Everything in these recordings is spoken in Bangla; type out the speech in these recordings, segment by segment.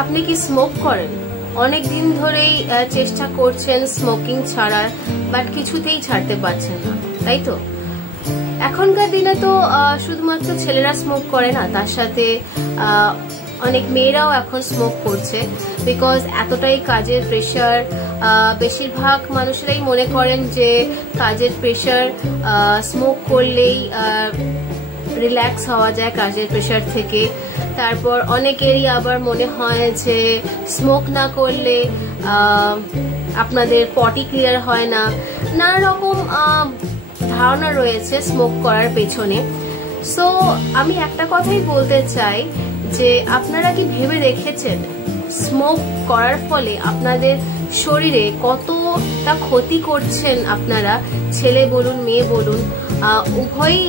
আপনি কি স্মোক করেন? অনেক দিন ধরেই চেষ্টা করছেন স্মোকিং ছাড়ার, বাট কিছুতেই ছাড়তে পারছেন না, তাই তো? এখনকার দিনে তো শুধুমাত্র ছেলেরা স্মোক করে না, তার সাথে অনেক মেয়েরাও এখন স্মোক করছে। বিকজ এতটাই কাজের প্রেশার, বেশিরভাগ মানুষেরাই মনে করেন যে কাজের প্রেশার, স্মোক করলেই রিল্যাক্স হওয়া যায় কাজের প্রেশার থেকে। তারপর অনেকেরই আবার মনে হয় যে স্মোক না করলে আপনাদের পটি ক্লিয়ার হয় না। নানা রকম ধারণা রয়েছে স্মোক করার পেছনে। সো আমি একটা কথাই বলতে চাই যে আপনারা কি ভেবে দেখেছেন স্মোক করার ফলে আপনাদের শরীরে কতটা ক্ষতি করছেন? আপনারা ছেলে বলুন মেয়ে বলুন, উভয়ই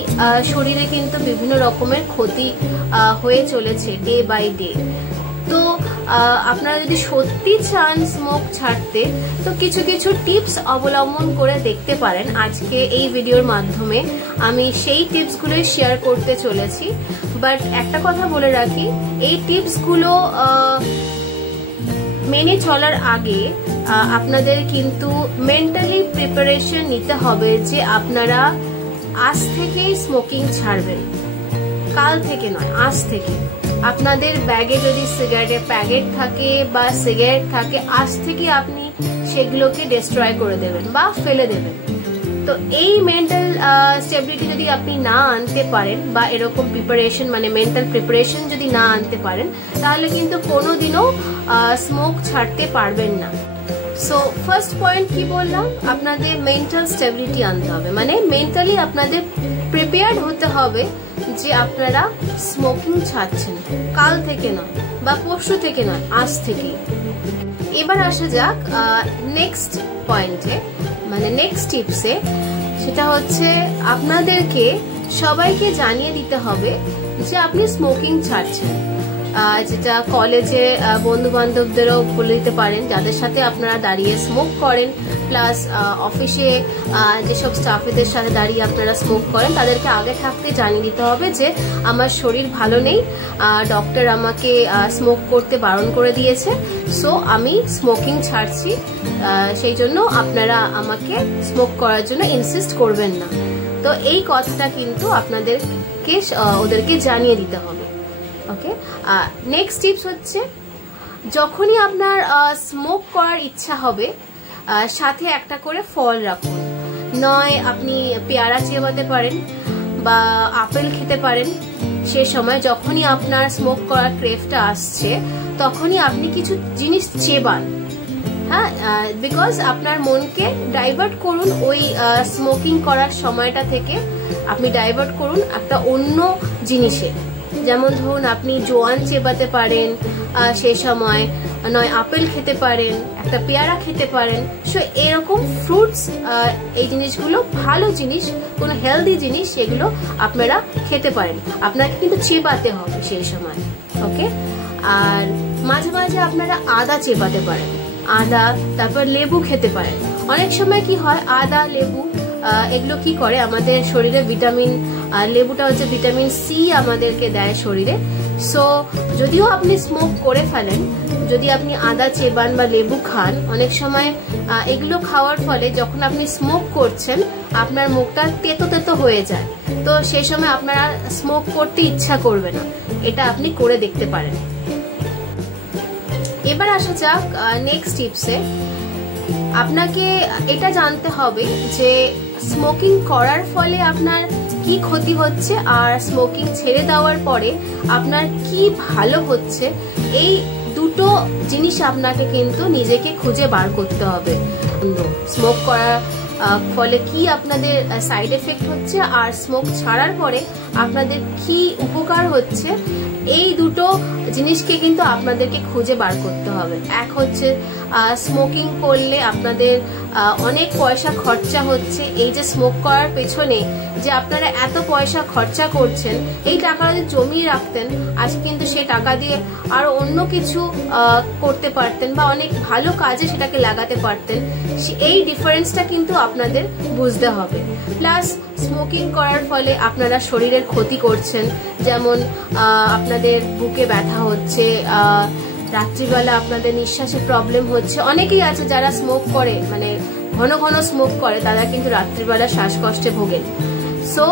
শরীরে কিন্তু বিভিন্ন রকমের ক্ষতি হয়ে চলেছে ডে বাই ডে। তো আপনারা যদি সত্যি চান স্মোক ছাড়তে, তো কিছু কিছু টিপস অবলম্বন করে দেখতে পারেন। আজকে এই ভিডিওর মাধ্যমে আমি সেই টিপসগুলোই শেয়ার করতে চলেছি। বাট একটা কথা বলে রাখি, এই টিপসগুলো মেনে চলার আগে আপনাদের কিন্তু মেন্টালি প্রিপারেশন নিতে হবে যে আপনারা আজ থেকেই স্মোকিং ছাড়বেন, কাল থেকে নয়, আজ থেকে। আপনাদের ব্যাগে যদি সিগারেটের প্যাকেট থাকে বা সিগারেট থাকে, আজ থেকে আপনি সেগুলোকে ডিস্ট্রয় করে দেবেন বা ফেলে দেবেন। তো এই মেন্টাল স্টেবিলিটি যদি আপনি না আনতে পারেন বা এরকম প্রিপারেশন মানে মেন্টাল প্রিপারেশন যদি না আনতে পারেন, তাহলে কিন্তু কোনোদিনও স্মোক ছাড়তে পারবেন না। সো ফার্স্ট পয়েন্ট কি বললাম, আপনাদের মেন্টাল স্টেবিলিটি আনতে হবে, মানে মেন্টালি আপনাদের প্রিপেয়ার্ড হতে হবে যে আপনারা স্মোকিং ছাড়ছেন, কাল থেকে নয় বা পরশু থেকে নয়, আজ থেকে। এবার আসা যাক নেক্সট পয়েন্টে, মানে নেক্সট টিপসে। সেটা হচ্ছে আপনাদেরকে সবাইকে জানিয়ে দিতে হবে যে আপনি স্মোকিং ছাড়ছেন। যেটা কলেজে বন্ধু বান্ধবদেরও বলে দিতে পারেন, যাদের সাথে আপনারা দাঁড়িয়ে স্মোক করেন, প্লাস অফিসে যেসব স্টাফেদের সাথে দাঁড়িয়ে আপনারা স্মোক করেন, তাদেরকে আগে থাকতে জানিয়ে দিতে হবে যে আমার শরীর ভালো নেই, ডক্টর আমাকে স্মোক করতে বারণ করে দিয়েছে, সো আমি স্মোকিং ছাড়ছি, সেই জন্য আপনারা আমাকে স্মোক করার জন্য ইনসিস্ট করবেন না। তো এই কথাটা কিন্তু আপনাদেরকে ওদেরকে জানিয়ে দিতে হবে। ওকে, নেক্সট টিপস হচ্ছে, যখনই আপনার স্মোক করার ইচ্ছা হবে, সাথে একটা করে ফল রাখুন। নয় আপনি পেয়ারা চেবাতে পারেন বা আপেল খেতে পারেন। সে সময় যখনই আপনার স্মোক করার ক্রেভটা আসছে, তখনই আপনি কিছু জিনিস চেবান। হ্যাঁ, বিকজ আপনার মনকে ডাইভার্ট করুন ওই স্মোকিং করার সময়টা থেকে, আপনি ডাইভার্ট করুন একটা অন্য জিনিসে। যেমন ধরুন আপনি জোয়ান চেবাতে পারেন, সেই সময় নয় আপেল খেতে পারেন, একটা পেয়ারা খেতে পারেন। সো এরকম ফ্রুটস, এই জিনিসগুলো ভালো জিনিস, কোনো হেলদি জিনিস, সেগুলো আপনারা খেতে পারেন। আপনাকে কিন্তু চেবাতে হবে সেই সময়। ওকে, আর মাঝে মাঝে আপনারা আদা চেবাতে পারেন, আদা, তারপর লেবু খেতে পারেন। অনেক সময় কি হয়, আদা, লেবু এগুলো কি করে আমাদের শরীরে ভিটামিন, লেবুটা হচ্ছে ভিটামিন সি আমাদেরকে দেয় শরীরে। সো যদিও আপনি স্মোক করে ফেলেন, যদি আপনি আদা চেবান বা লেবু খান, অনেক সময় এগুলো খাওয়ার ফলে যখন আপনি স্মোক করছেন আপনার মুখটা তেতো তেতো হয়ে যায়, তো সেই সময় আপনারা স্মোক করতে ইচ্ছা করবে না। এটা আপনি করে দেখতে পারেন। এবার আসা যাক নেক্সট টিপসে। আপনাকে এটা জানতে হবে যে স্মোকিং করার ফলে আপনার কি ক্ষতি হচ্ছে আর স্মোকিং ছেড়ে দেওয়ার পরে আপনার কি ভালো হচ্ছে। এই দুটো জিনিস আপনাকে কিন্তু নিজেকে খুঁজে বার করতে হবে। স্মোক করার ফলে কি আপনাদের সাইড এফেক্ট হচ্ছে আর স্মোক ছাড়ার পরে আপনাদের কি উপকার হচ্ছে, এই দুটো জিনিসকে কিন্তু আপনাদেরকে খুঁজে বার করতে হবে। এক হচ্ছে স্মোকিং করলে আপনাদের অনেক পয়সা খরচা হচ্ছে। এই যে স্মোক করার পেছনে যে আপনারা এত পয়সা খরচা করছেন, এই টাকাটা যদি জমিয়ে রাখতেন, আজ কিন্তু সেই টাকা দিয়ে আরো অন্য কিছু করতে পারতেন বা অনেক ভালো কাজে সেটাকে লাগাতে পারতেন। এই ডিফারেন্সটা কিন্তু আপনাদের বুঝতে হবে। প্লাস স্মোকিং করার ফলে আপনারা শরীরের ক্ষতি করছেন, যেমন আপনাদের বুকে ব্যথা হচ্ছে, রাত্রিবেলা আপনাদের নিঃশ্বাসে প্রবলেম হচ্ছে, অনেকেই আছে যারা স্মোক করে, মানে ঘন ঘন স্মোক করে, তারা কিন্তু রাত্রিবেলা শ্বাসকষ্টে ভোগেন। সো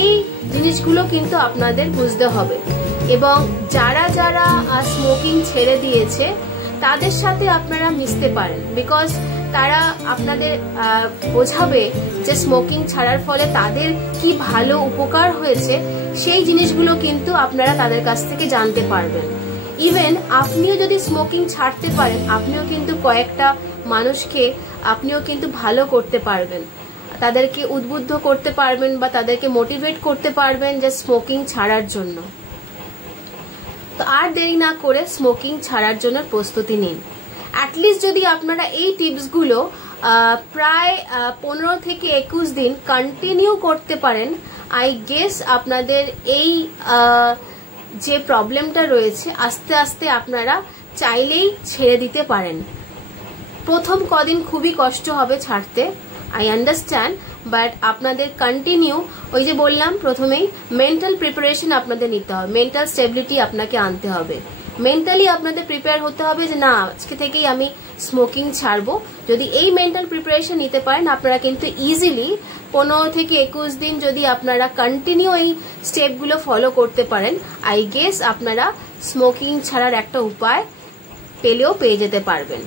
এই জিনিসগুলো কিন্তু আপনাদের বুঝতে হবে। এবং যারা যারা স্মোকিং ছেড়ে দিয়েছে তাদের সাথে আপনারা মিশতে পারেন, বিকজ তারা আপনাদের বোঝাবে যে স্মোকিং ছাড়ার ফলে তাদের কি ভালো উপকার হয়েছে, সেই জিনিসগুলো কিন্তু আপনারা তাদের কাছ থেকে জানতে পারবেন। ইভেন আপনিও যদি স্মোকিং ছাড়তে পারেন, আপনিও কিন্তু কয়েকটা মানুষকে আপনিও কিন্তু ভালো করতে পারবেন, তাদেরকে উদ্বুদ্ধ করতে পারবেন বা তাদেরকে মোটিভেট করতে পারবেন যে স্মোকিং ছাড়ার জন্য। তো আর দেরি না করে স্মোকিং ছাড়ার জন্য প্রস্তুতি নিন। অ্যাটলিস্ট যদি আপনারা এই টিপসগুলো প্রায় 15 থেকে 21 দিন কন্টিনিউ করতে পারেন, আই গেস আপনাদের এই যে প্রবলেমটা রয়েছে আস্তে আস্তে আপনারা চাইলেই ছেড়ে দিতে পারেন। প্রথম কদিন খুবই কষ্ট হবে ছাড়তে, আই আন্ডারস্ট্যান্ড, বাট আপনাদের কন্টিনিউ, ওই যে বললাম প্রথমেই, মেন্টাল প্রিপারেশন আপনাদের নিতে হবে, মেন্টাল স্টেবিলিটি আপনাকে আনতে হবে, মেন্টালি আপনাদের প্রিপেয়ার হতে হবে যে না আজকে থেকেই আমি স্মোকিং ছাড়বো। যদি এই মেন্টাল প্রিপারেশন নিতে পারেন আপনারা কিন্তু ইজিলি 15 থেকে 21 দিন যদি আপনারা কন্টিনিউ এই স্টেপগুলো ফলো করতে পারেন, আই গেস আপনারা স্মোকিং ছাড়ার একটা উপায় পেলেও পেয়ে যেতে পারবেন।